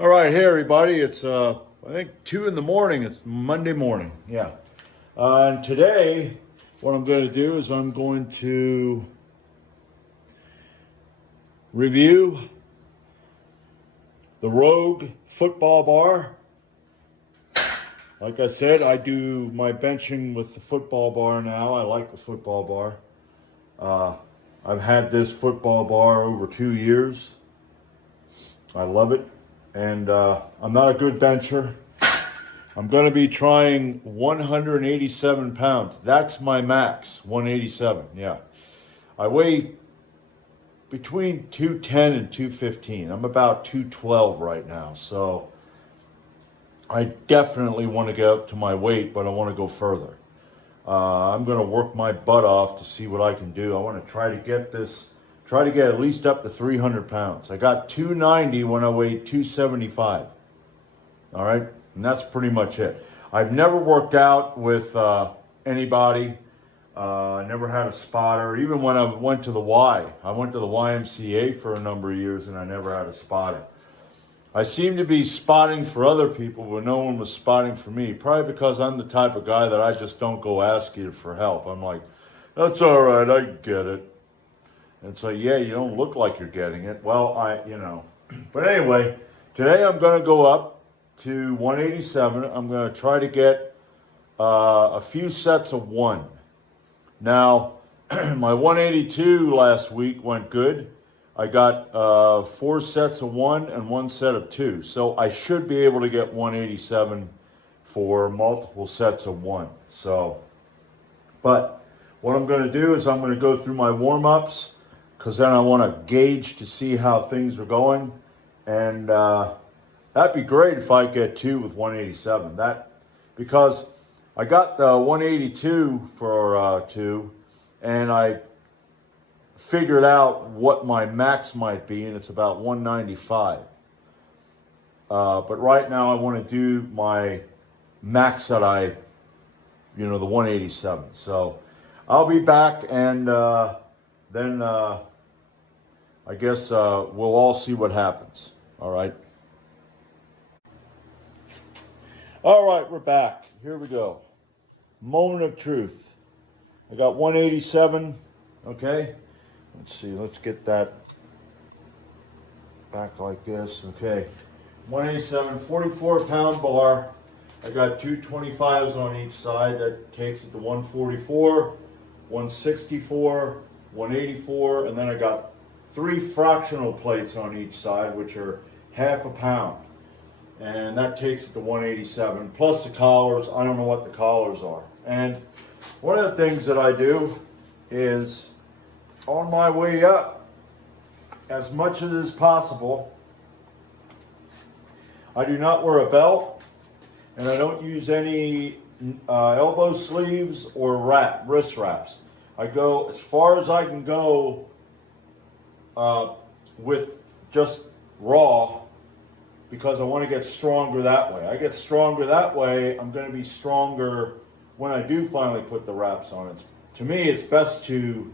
All right, hey everybody. It's I think 2 in the morning. It's Monday morning. Yeah. And today, what I'm going to do is I'm going to review the Rouge football bar. Like I said, I do my benching with the football bar now. I like the football bar. I've had this football bar over 2 years. I love it. And I'm not a good bencher. I'm going to be trying 187 pounds. That's my max, 187, yeah. I weigh between 210 and 215. I'm about 212 right now, so I definitely want to get up to my weight, but I want to go further. I'm going to work my butt off to see what I can do. I want to try to get at least up to 300 pounds. I got 290 when I weighed 275. All right, and that's pretty much it. I've never worked out with anybody. I never had a spotter. Even when I went to the I went to the YMCA for a number of years, and I never had a spotter. I seem to be spotting for other people, but no one was spotting for me. Probably because I'm the type of guy that I just don't go ask you for help. I'm like, that's all right, I get it. And so, yeah, you don't look like you're getting it. Well, But anyway, today I'm going to go up to 187. I'm going to try to get a few sets of one. Now, my 182 last week went good. I got 4 sets of one and 1 set of 2. So I should be able to get 187 for multiple sets of one. So, but what I'm going to do is I'm going to go through my warm-ups, because then I want to gauge to see how things are going. And that'd be great if I get 2 with 187. Because I got the 182 for 2, and I figured out what my max might be, and it's about 195. But right now I want to do my max that the 187. So I'll be back, and then I guess we'll all see what happens. All right. All right, we're back. Here we go. Moment of truth. I got 187. Okay. Let's see. Let's get that back like this. Okay. 187, 44-pound bar. I got 225s on each side. That takes it to 144, 164, 184, and then I got 3 fractional plates on each side, which are half a pound. And that takes it to 187, plus the collars. I don't know what the collars are. And one of the things that I do is, on my way up, as much as is possible, I do not wear a belt, and I don't use any elbow sleeves or wrist wraps. I go as far as I can go with just raw, because I want to get stronger that way. I get stronger that way, I'm going to be stronger when I do finally put the wraps on. To me, it's best to,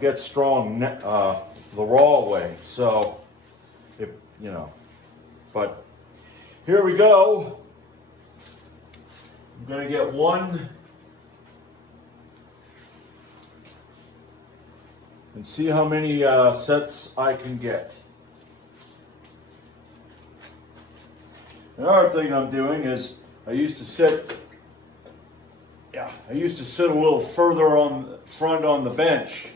get strong the raw way. So, but here we go. I'm going to get one and see how many sets I can get. Another thing I'm doing is I used to sit a little further on front on the bench.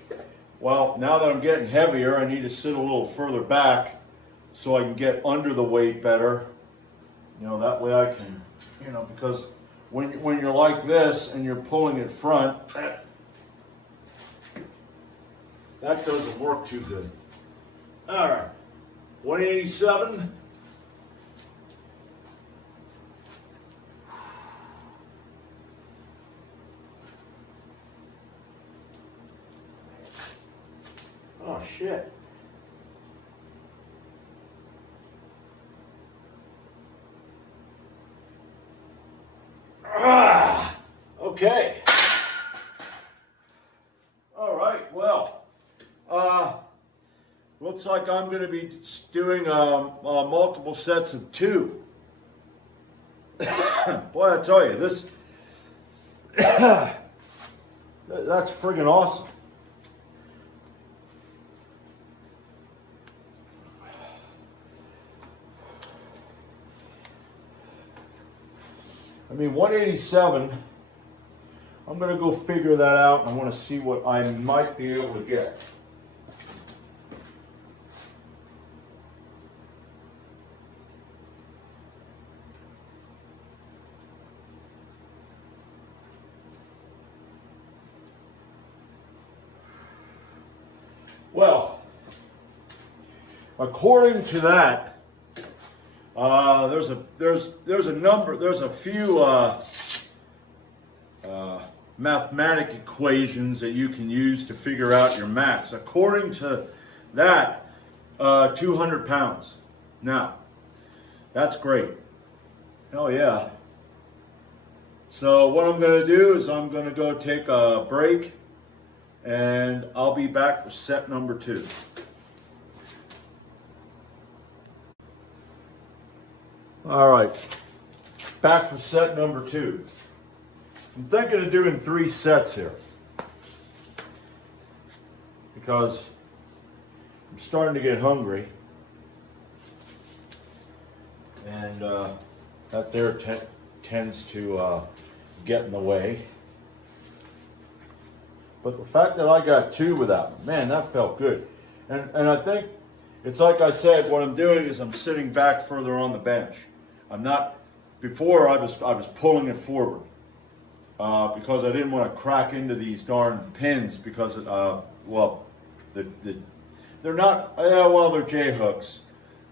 Well, now that I'm getting heavier, I need to sit a little further back so I can get under the weight better. That way I can, because when you're like this and you're pulling it front, that doesn't work too good. All right, 187. Oh, shit. Okay. All right, well, Looks like I'm going to be doing multiple sets of 2. Boy, I tell you, this that's friggin' awesome. I mean, 187, I'm going to go figure that out, and I want to see what I might be able to get. Well, according to that, there's a few mathematic equations that you can use to figure out your mass. According to that, 200 pounds. Now, that's great. Hell yeah. So what I'm going to do is I'm going to go take a break, and I'll be back for set number 2. All right, back for set number 2. I'm thinking of doing 3 sets here because I'm starting to get hungry, and that there tends to get in the way. But the fact that I got 2 without, man, that felt good. And I think it's like I said, what I'm doing is I'm sitting back further on the bench. I'm not, before I was pulling it forward because I didn't want to crack into these darn pins because, well, they're not, well, they're J-hooks,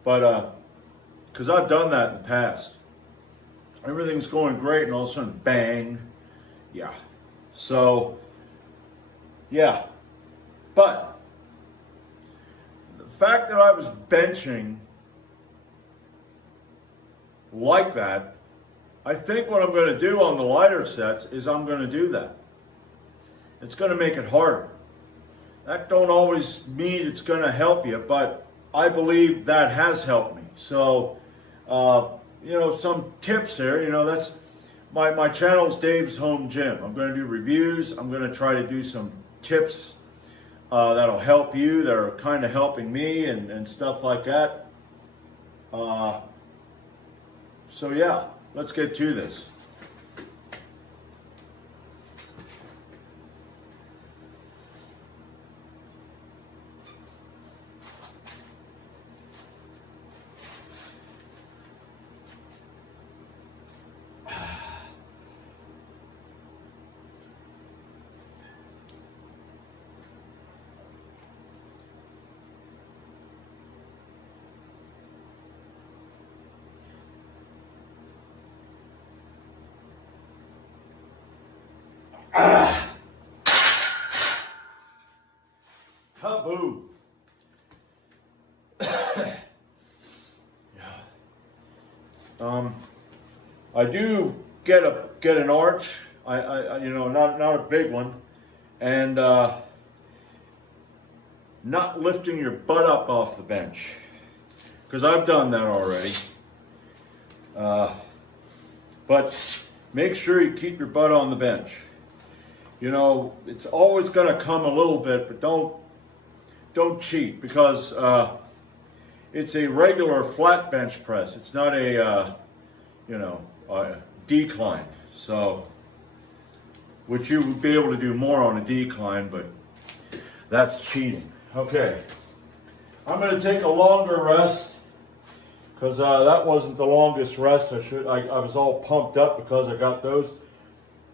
but because I've done that in the past. Everything's going great, and all of a sudden, bang, yeah. So, yeah, but the fact that I was benching like that, I think what I'm going to do on the lighter sets is I'm going to do that. It's going to make it harder. That don't always mean it's going to help you, but I believe that has helped me. So, some tips here, that's my channel's Dave's Home Gym. I'm going to do reviews. I'm going to try to do some tips that'll help you, that are kind of helping me and stuff like that. So yeah, let's get to this. Kaboom. I do get an arch. I not a big one, and not lifting your butt up off the bench, because I've done that already. But make sure you keep your butt on the bench. It's always going to come a little bit, but don't cheat, because it's a regular flat bench press. It's not a decline. So, which you would be able to do more on a decline, but that's cheating. Okay, I'm going to take a longer rest, because that wasn't the longest rest. I was all pumped up because I got those.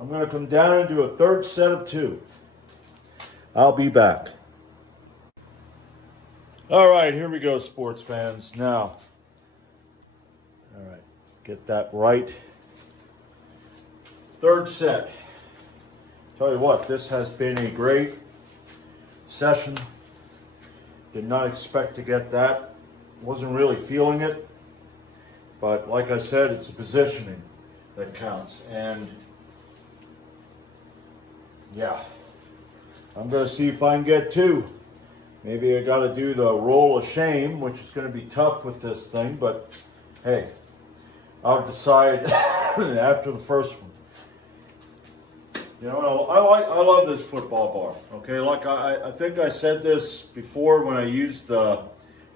I'm going to come down and do a 3rd set of 2. I'll be back. All right, here we go, sports fans. Now, all right, get that right. 3rd set. Tell you what, this has been a great session. Did not expect to get that. Wasn't really feeling it. But like I said, it's the positioning that counts. And yeah, I'm going to see if I can get 2. Maybe I got to do the roll of shame, which is going to be tough with this thing, but hey, I'll decide after the first one. You know, I love this football bar. Okay, like I think I said this before when I used the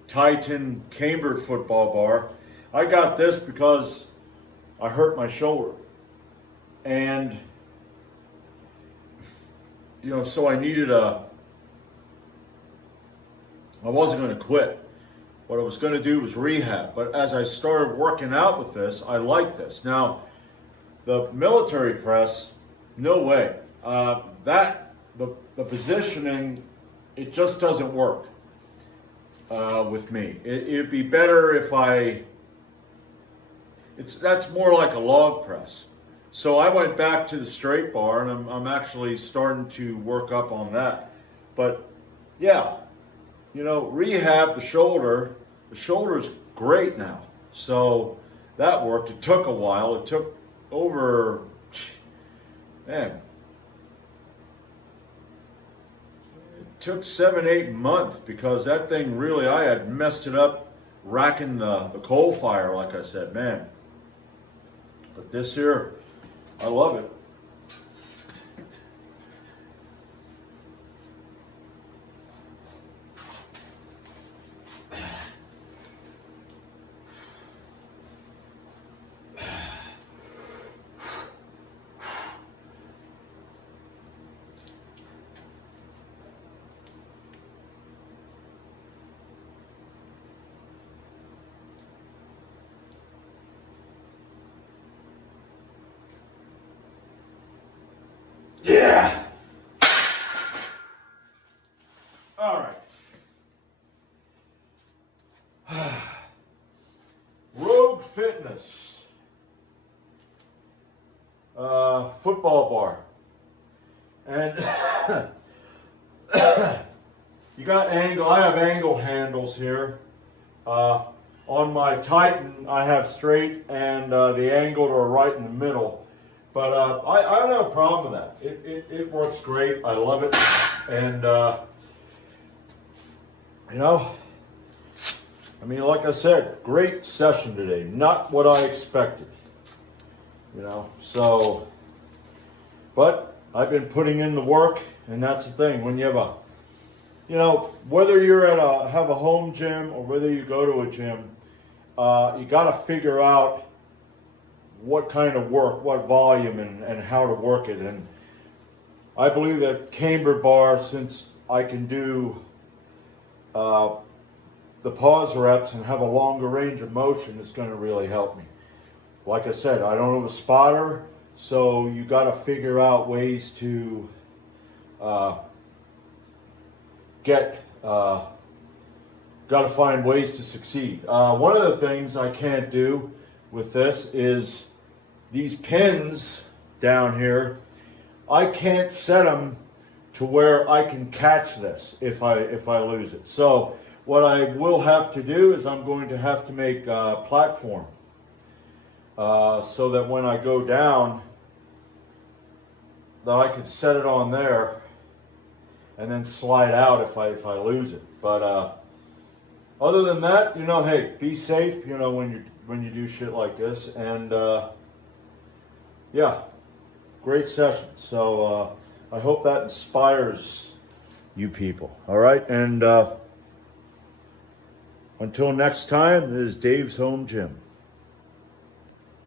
Titan Cambered football bar. I got this because I hurt my shoulder, and you know, so I needed a. I wasn't going to quit. What I was going to do was rehab. But as I started working out with this, I liked this. Now, the military press, no way. The positioning, it just doesn't work with me. It'd be better if that's more like a log press. So I went back to the straight bar, and I'm actually starting to work up on that. But yeah. You know, rehab the shoulder's great now. So that worked. It took a while. It took over, man, it took 7-8 months because that thing really, I had messed it up racking the coal fire, like I said, man. But this here, I love it. Yeah. All right. Rouge Fitness football bar, and you got angle. I have angle handles here. On my Titan, I have straight, and the angled are right in the middle. But I don't have a problem with that. It works great. I love it. And, you know, I mean, like I said, great session today. Not what I expected. You know, so, but I've been putting in the work, and that's the thing. When you have you know, whether you're have a home gym or whether you go to a gym, you got to figure out what kind of work, what volume, and how to work it. And I believe that camber bar, since I can do the pause reps and have a longer range of motion, is going to really help me. Like I said, I don't have a spotter, so you got to figure out ways to got to find ways to succeed. One of the things I can't do with this is these pins down here. I can't set them to where I can catch this if I lose it. So what I will have to do is I'm going to have to make a platform so that when I go down, that I can set it on there and then slide out if I lose it. But other than that, you know, hey, be safe, you know, when you do shit like this. And yeah, great session. So I hope that inspires you people. All right, and until next time, this is Dave's Home Gym.